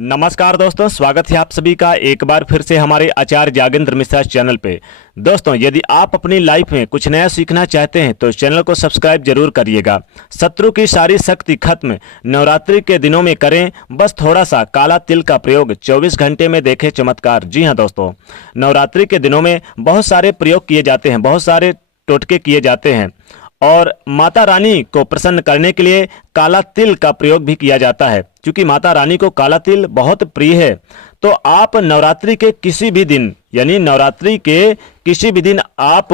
नमस्कार दोस्तों, स्वागत है आप सभी का एक बार फिर से हमारे आचार्य जागेंद्र मिश्रा चैनल पे। दोस्तों, यदि आप अपनी लाइफ में कुछ नया सीखना चाहते हैं तो चैनल को सब्सक्राइब जरूर करिएगा। शत्रु की सारी शक्ति खत्म नवरात्रि के दिनों में करें, बस थोड़ा सा काला तिल का प्रयोग 24 घंटे में देखें चमत्कार। जी हाँ दोस्तों, नवरात्रि के दिनों में बहुत सारे प्रयोग किए जाते हैं, बहुत सारे टोटके किए जाते हैं और माता रानी को प्रसन्न करने के लिए काला तिल का प्रयोग भी किया जाता है। क्योंकि माता रानी को काला तिल बहुत प्रिय है, तो आप नवरात्रि के किसी भी दिन आप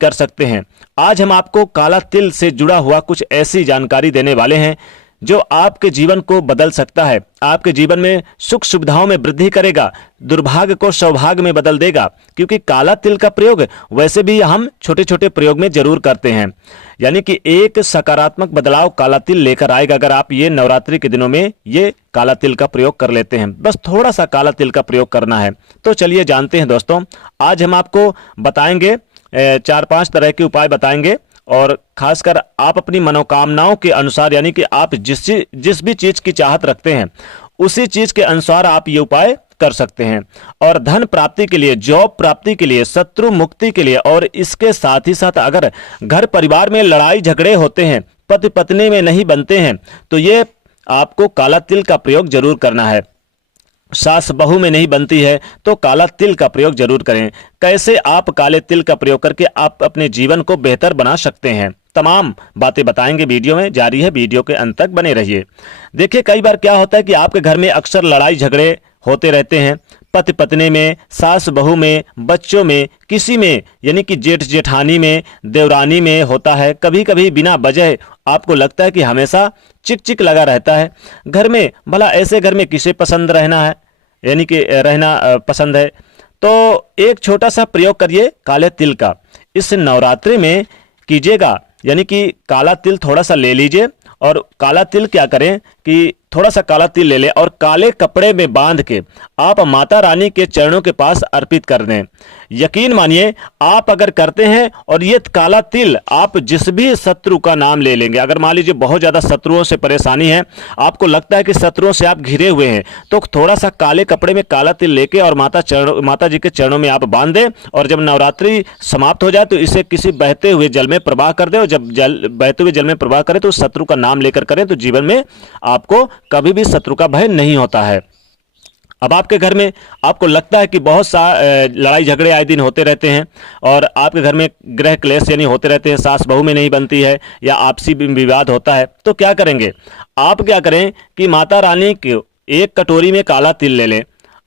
कर सकते हैं। आज हम आपको काला तिल से जुड़ा हुआ कुछ ऐसी जानकारी देने वाले हैं जो आपके जीवन को बदल सकता है, आपके जीवन में सुख सुविधाओं में वृद्धि करेगा, दुर्भाग्य को सौभाग्य में बदल देगा। क्योंकि काला तिल का प्रयोग वैसे भी हम छोटे छोटे प्रयोग में जरूर करते हैं, यानी कि एक सकारात्मक बदलाव काला तिल लेकर आएगा अगर आप ये नवरात्रि के दिनों में ये काला तिल का प्रयोग कर लेते हैं। बस थोड़ा सा काला तिल का प्रयोग करना है। तो चलिए जानते हैं दोस्तों, आज हम आपको बताएंगे 4-5 तरह के उपाय बताएंगे और खासकर आप अपनी मनोकामनाओं के अनुसार, यानी कि आप जिस भी चीज की चाहत रखते हैं उसी चीज के अनुसार आप ये उपाय कर सकते हैं। और धन प्राप्ति के लिए, जॉब प्राप्ति के लिए, शत्रु मुक्ति के लिए, और इसके साथ ही साथ अगर घर परिवार में लड़ाई झगड़े होते हैं, पति पत्नी में नहीं बनते हैं, तो ये आपको काला तिल का प्रयोग जरूर करना है। सास बहू में नहीं बनती है तो काला तिल का प्रयोग जरूर करें। कैसे आप काले तिल का प्रयोग करके आप अपने जीवन को बेहतर बना सकते हैं, तमाम बातें बताएंगे। वीडियो में जारी है, वीडियो के अंत तक बने रहिए। देखिए, कई बार क्या होता है कि आपके घर में अक्सर लड़ाई झगड़े होते रहते हैं, पति पत्नी में, सास बहू में, बच्चों में, किसी में, यानी कि जेठ जेठानी में, देवरानी में होता है। कभी कभी बिना वजह आपको लगता है कि हमेशा चिक चिक लगा रहता है घर में। भला ऐसे घर में किसे पसंद रहना है, यानी कि रहना पसंद है। तो एक छोटा सा प्रयोग करिए काले तिल का, इस नवरात्रि में कीजिएगा। यानी कि काला तिल थोड़ा सा ले लीजिए और काला तिल क्या करें कि थोड़ा सा काला तिल ले लें और काले कपड़े में बांध के आप माता रानी के चरणों के पास अर्पित कर दें। यकीन मानिए, आप अगर करते हैं और ये काला तिल आप जिस भी शत्रु का नाम ले लेंगे, अगर मान लीजिए बहुत ज़्यादा शत्रुओं से परेशानी है, आपको लगता है कि शत्रुओं से आप घिरे हुए हैं, तो थोड़ा सा काले कपड़े में काला तिल लेके और माता जी के चरणों में आप बांध दें। और जब नवरात्रि समाप्त हो जाए तो इसे किसी बहते हुए जल में प्रवाह कर दें। और जब बहते हुए जल में प्रवाह करें तो शत्रु का नाम लेकर करें, तो जीवन में आपको कभी भी शत्रु का भय नहीं होता है। अब आपके घर में आपको लगता है कि बहुत सा लड़ाई झगड़े आए दिन होते रहते हैं और आपके घर में गृह क्लेश यानी होते रहते हैं, सास बहू में नहीं बनती है या आपसी विवाद होता है, तो क्या करेंगे आप? क्या करें कि माता रानी की एक कटोरी में काला तिल ले लें।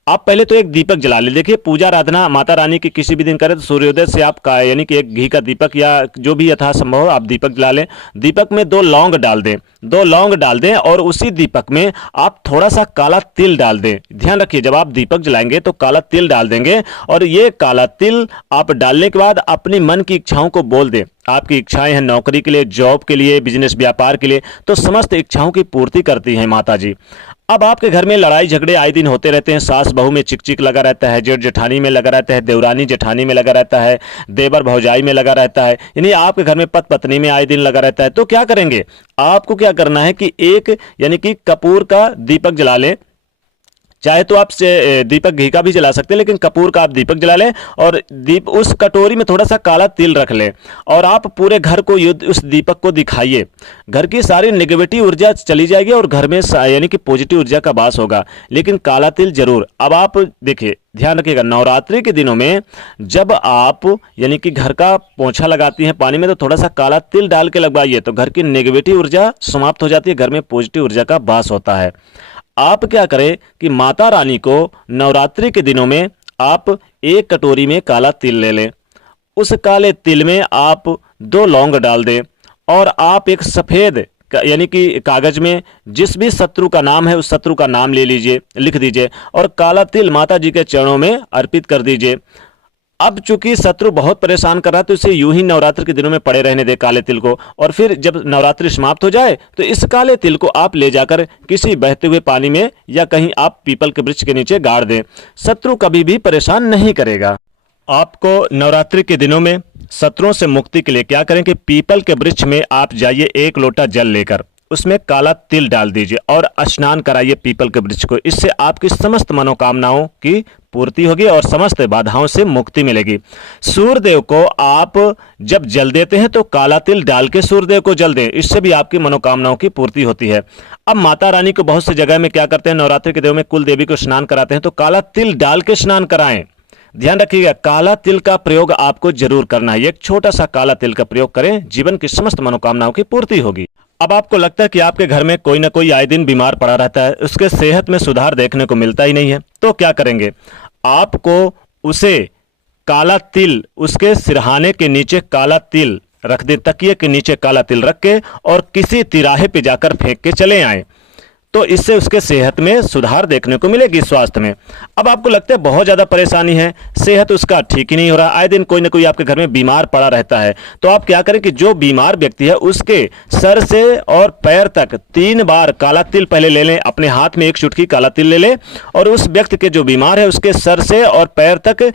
आप पहले तो एक दीपक जला ले। देखिए, पूजा आराधना माता रानी की किसी भी दिन करें तो सूर्योदय से आप यानी कि एक घी का दीपक या जो भी यथासंभव हो आप दीपक जला लें। दीपक में 2 लौंग डाल दें, 2 लौंग डाल दें और उसी दीपक में आप थोड़ा सा काला तिल डाल दें। ध्यान रखिए, जब आप दीपक जलाएंगे तो काला तिल डाल देंगे और ये काला तिल आप डालने के बाद अपनी मन की इच्छाओं को बोल दें। आपकी इच्छाएं हैं नौकरी के लिए, जॉब के लिए, बिजनेस व्यापार के लिए, तो समस्त इच्छाओं की पूर्ति करती हैं माता जी। अब आपके घर में लड़ाई झगड़े आए दिन होते रहते हैं, सास बहू में चिक चिक लगा रहता है, जेठ जेठानी में लगा रहता है, देवरानी जेठानी में लगा रहता है, देवर भौजाई में लगा रहता है, यानी आपके घर में पति पत्नी में आए दिन लगा रहता है। तो क्या करेंगे, आपको क्या करना है कि एक यानी कि कपूर का दीपक जला लें। चाहे तो आप दीपक घी का भी जला सकते हैं, लेकिन कपूर का आप दीपक जला लें और उस कटोरी में थोड़ा सा काला तिल रख लें और आप पूरे घर को उस दीपक को दिखाइए। घर की सारी नेगेटिव ऊर्जा चली जाएगी और घर में यानी कि पॉजिटिव ऊर्जा का वास होगा। लेकिन काला तिल जरूर। अब आप देखिए, ध्यान रखिएगा, नवरात्रि के दिनों में जब आप यानी कि घर का पोंछा लगाती हैं पानी में, तो थोड़ा सा काला तिल डाल के लगवाइए, तो घर की नेगेटिव ऊर्जा समाप्त हो जाती है, घर में पॉजिटिव ऊर्जा का वास होता है। आप क्या करें कि माता रानी को नवरात्रि के दिनों में आप एक कटोरी में काला तिल ले लें। उस काले तिल में आप 2 लौंग डाल दें और आप एक सफ़ेद यानी कि कागज में जिस भी शत्रु का नाम है उस शत्रु का नाम ले लीजिए, लिख दीजिए और काला तिल माता जी के चरणों में अर्पित कर दीजिए। अब चूंकि शत्रु बहुत परेशान कर रहा है तो इसे यूं ही नवरात्रि के दिनों में पड़े रहने दे काले तिल को, और फिर जब नवरात्रि समाप्त हो जाए तो इस काले तिल को आप ले जाकर किसी बहते हुए पानी में या कहीं आप पीपल के वृक्ष के नीचे गाड़ दें। शत्रु कभी भी परेशान नहीं करेगा। आपको नवरात्रि के दिनों में शत्रुओं से मुक्ति के लिए क्या करें कि पीपल के वृक्ष में आप जाइए, 1 लोटा जल लेकर उसमें काला तिल डाल दीजिए और स्नान कराइए पीपल के वृक्ष को। इससे आपकी समस्त मनोकामनाओं की पूर्ति होगी और समस्त बाधाओं से मुक्ति मिलेगी। सूर्यदेव को आप जब जल देते हैं तो काला तिल डाल के सूर्यदेव को जल दें, इससे भी आपकी मनोकामनाओं की पूर्ति होती है। अब माता रानी को बहुत सी जगह में क्या करते हैं, नवरात्रि के दिनों में कुल देवी को स्नान कराते हैं तो काला तिल डाल के स्नान कराएं। ध्यान रखिएगा, काला तिल का प्रयोग आपको जरूर करना है। एक छोटा सा काला तिल का प्रयोग करें, जीवन की समस्त मनोकामनाओं की पूर्ति होगी। अब आपको लगता है कि आपके घर में कोई ना कोई आए दिन बीमार पड़ा रहता है, उसके सेहत में सुधार देखने को मिलता ही नहीं है, तो क्या करेंगे, आपको उसे काला तिल, उसके सिरहाने के नीचे काला तिल रख दें, तकिए के नीचे काला तिल रख के और किसी तिराहे पे जाकर फेंक के चले आए, तो इससे उसके सेहत में सुधार देखने को मिलेगी, स्वास्थ्य में। अब आपको लगता है बहुत ज़्यादा परेशानी है, सेहत उसका ठीक ही नहीं हो रहा, आए दिन कोई ना कोई आपके घर में बीमार पड़ा रहता है, तो आप क्या करें कि जो बीमार व्यक्ति है उसके सर से और पैर तक 3 बार काला तिल पहले ले लें, अपने हाथ में 1 चुटकी काला तिल ले लें और उस व्यक्ति के जो बीमार है उसके सर से और पैर तक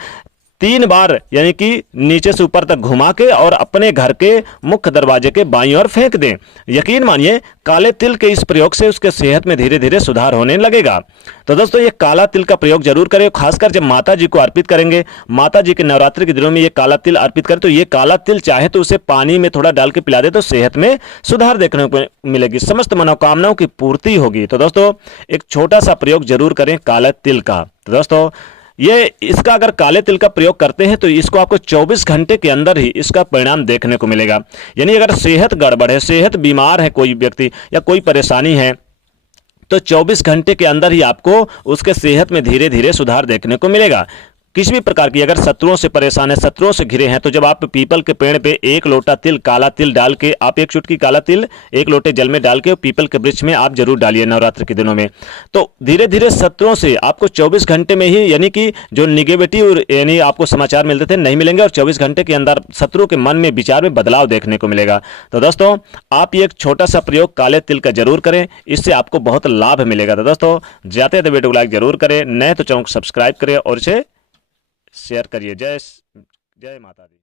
3 बार यानी कि नीचे से ऊपर तक घुमा के और अपने घर के मुख्य दरवाजे के बाईं ओर फेंक दें। यकीन मानिए काले तिल के इस प्रयोग से उसके सेहत में धीरे धीरे सुधार होने लगेगा। तो दोस्तों ये काला तिल का प्रयोग जरूर करें, खासकर जब माता जी को अर्पित करेंगे, माता जी के नवरात्रि के दिनों में ये काला तिल अर्पित करें तो ये काला तिल चाहे तो उसे पानी में थोड़ा डाल के पिला दे तो सेहत में सुधार देखने को मिलेगी, समस्त मनोकामनाओं की पूर्ति होगी। तो दोस्तों एक छोटा सा प्रयोग जरूर करें काला तिल का। तो दोस्तों ये इसका अगर काले तिल का प्रयोग करते हैं तो इसको आपको 24 घंटे के अंदर ही इसका परिणाम देखने को मिलेगा। यानी अगर सेहत गड़बड़ है, सेहत बीमार है कोई व्यक्ति या कोई परेशानी है, तो 24 घंटे के अंदर ही आपको उसके सेहत में धीरे धीरे सुधार देखने को मिलेगा। किसी भी प्रकार की अगर शत्रुओं से परेशान है, शत्रुओं से घिरे हैं, तो जब आप पीपल के पेड़ पे 1 लोटा तिल, काला तिल डाल के, आप 1 चुटकी काला तिल 1 लोटे जल में डाल के पीपल के वृक्ष में आप जरूर डालिए नवरात्र के दिनों में, तो धीरे धीरे शत्रुओं से आपको 24 घंटे में ही, यानी कि जो निगेटिव यानी आपको समाचार मिलते थे नहीं मिलेंगे और 24 घंटे के अंदर शत्रु के मन में, विचार में बदलाव देखने को मिलेगा। तो दोस्तों आप ये एक छोटा सा प्रयोग काले तिल का जरूर करें, इससे आपको बहुत लाभ मिलेगा। तो दोस्तों जाते हैं तो वीडियो को लाइक जरूर करें, नए तो चैनल को सब्सक्राइब करें और इसे शेयर करिए। जय माता दी।